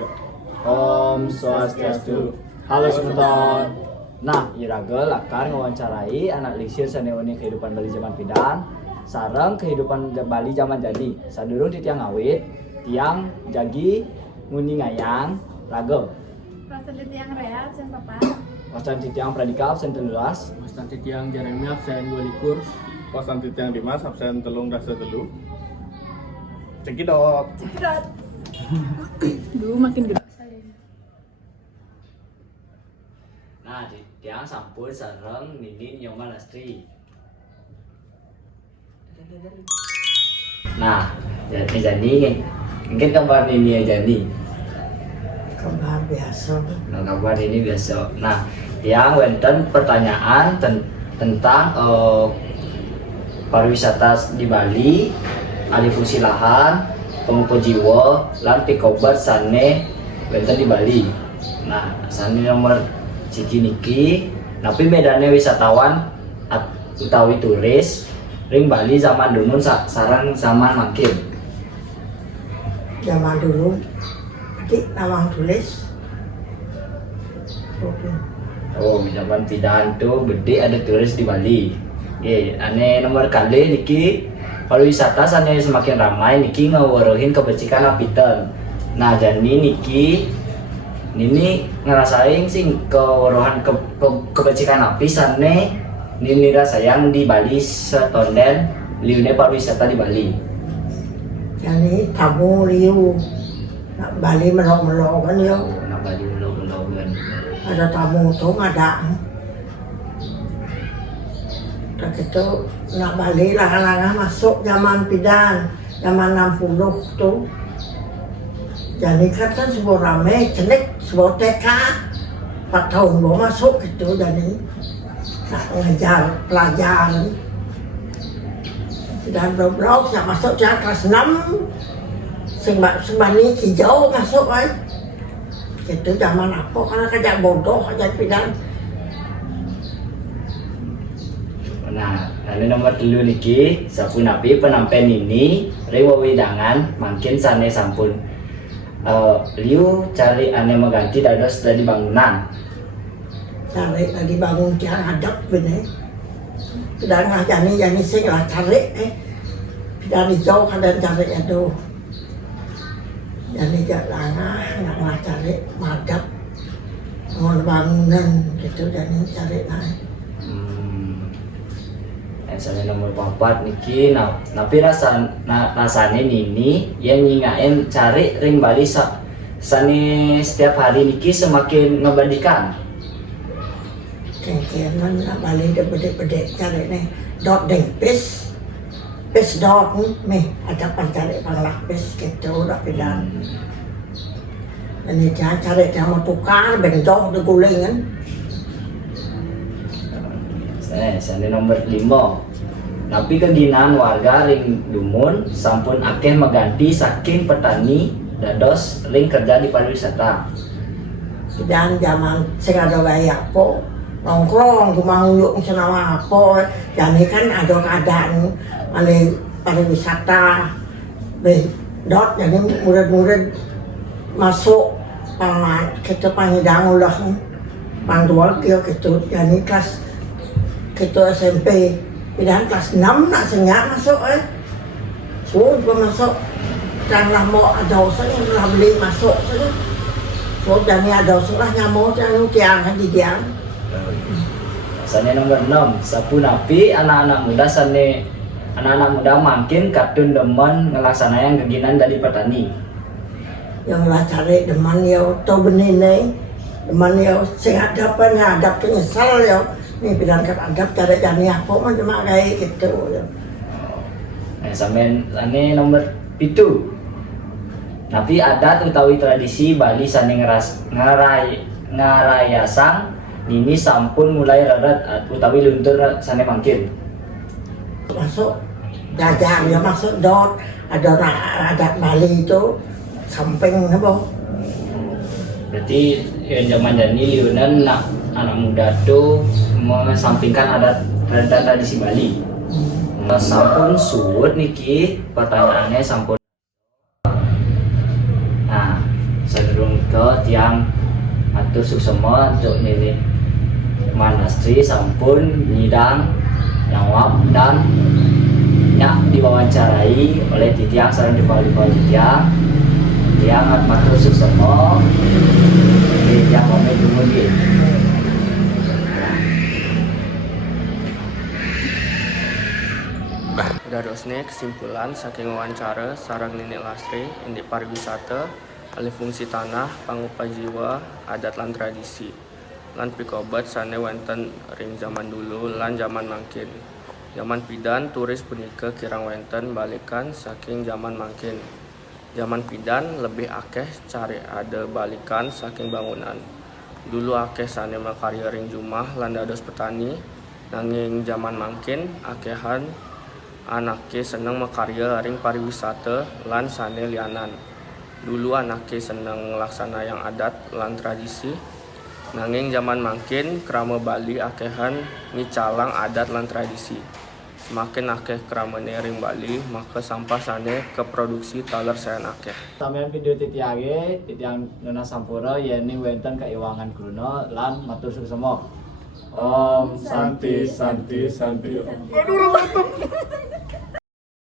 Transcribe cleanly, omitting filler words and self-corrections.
juga. Om Swastiastu. Halo semuanya. Nah, Iraga lakar ngawancarai anak lisir saneuni kehidupan Bali zaman pidan sareng kehidupan Bali zaman jadi. Sadurung ti tiang awit, tiang jagi nguni ngayang raga. Pasal di tiang rea, absen papa. Wacan ti tiang pradika absen 13. Mastan Titiang Jeremy absen 2 Pasan titiang Dimas absen telung dasa telu. Cekidot. Cekidot. Duh, makin gede. Nah, ti tiang sampun sareng Nini Nyoman Lastri. Nah, jadi mungkin kabar Nini ya jadi. Kabar biasa. Nah, kabar ini biasa. Nah, yang wenten pertanyaan tentang pariwisata di Bali, alih fungsi lahan, pemupu jiwa, lan pikobar sane wenten di Bali. Nah, sane nomor ciki niki, tapi bedanya wisatawan utawi turis ring Bali zaman dulu sarang zaman makin. Zaman dulu, adik nawang tulis. Oke. Oh, zaman pidan tuh gede ada turis di Bali. Ane nomor kali niki pariwisata sana semakin ramai niki ngawarohin kebajikan apitan. Nah, jadi niki ngerasain sih kewarohan kebajikan api sana nini rasayang di Bali setonden liune pariwisata di Bali. Jadi tamu liu, nak Bali melok-melok kan yo. Nah, Bali ulog-ulogan. Ada tamu tuh ada. Tak itu nak Bali lah masuk zaman pidan, zaman 60 tuh. Jadi kata sebuah rame, celik sebuah TK, 4 tahun baru masuk gitu jadi. Nak ngajar pelajaran. Dan belum saya masuk dia kelas 6. Sebani hijau masuk kan. Itu zaman apa karena kerja bodoh aja pidan. Nah, ini nomor telu niki sampun api penampen ini rewawidangan makin sane sampun liu cari ane mengganti dados dari bangunan. Cari tadi bangun tiang hadap bener. Pidan ngajani sing lah cari pidan hijau kadang cari itu. Jadi jangan nggak cari madap mau bangunan gitu jadi cari lain. Misalnya nomor 4 niki, nah tapi rasanya nini yang nyingain cari ring Bali sani setiap hari niki semakin ngebadikan. Kengkian nak Bali dia bedek-bedek cari nih dot deng pes dot nih ada cari panglapis gitu udah pidan. Ini jangan cari dia mau tukar benjol di gulingan. Sana nomor 5. Tapi keginan warga ring Dumun sampun akeh mengganti saking petani dados ring kerja di pariwisata. Dan zaman sing ada gaya po nongkrong cuma nguyuk senawa apa jadi kan ada keadaan ane pariwisata dot jadi murid-murid masuk kita panghidang ulah pandual gitu jadi kelas kita SMP pindahan kelas 6 nak senyak masuk sudah masuk janganlah mau ada usahanya lah beli masuk saja jadi ada usah nyamuk jangan tiang kan di tiang. Sana nomor 6 sapun api anak-anak muda makin kartun demen ngelaksanakan kegiatan dari petani. Yang lah cari deman ya tau benih nih deman ya sing hadap nyesal ya. Ini bilang kat adab cara jani apa macam kayak gitu. Nah, sampean ane nomor 7. Tapi adat utawi tradisi Bali sane ngarayasang nini sampun mulai reret utawi luntur sane mangkin. Masuk jajar ya masuk dot ada adat Bali itu samping apa? Berarti zaman jani liunan anak muda tuh mengesampingkan adat tradisi Bali. Sampun surut niki pertanyaannya sampun. Nah, cenderung punika tiang atur suksema untuk Nenek Manastri sampun nyidang jawab dan nyak diwawancarai oleh titiang sareng dipali-pali tiang matur suksema tiang pamit dumugi. Dadosne kesimpulan saking wawancara sareng Nenek Lastri indi pariwisata alih fungsi tanah pangupa jiwa adat lan tradisi lan pikobat sane wonten ring zaman dulu lan zaman mangkin. Zaman pidan turis punika kirang wonten balikan saking zaman mangkin. Zaman pidan lebih akeh cari ada balikan saking bangunan. Dulu akeh sane makarya ring jumah lan dados petani, nanging zaman mangkin akehan anake seneng makarya ring pariwisata lan sane lianan. Dulu anake seneng laksana yang adat lan tradisi, nanging zaman mangkin krama Bali akehan ngicalang adat lan tradisi. Semakin akeh kramane ring Bali, maka sampah sane keproduksi taler sayan akeh. Sampeyan video titiang Nona Sampura yeni wonten keiwangan guna lan matur suksema. Om Santi Santi Santi. Santi.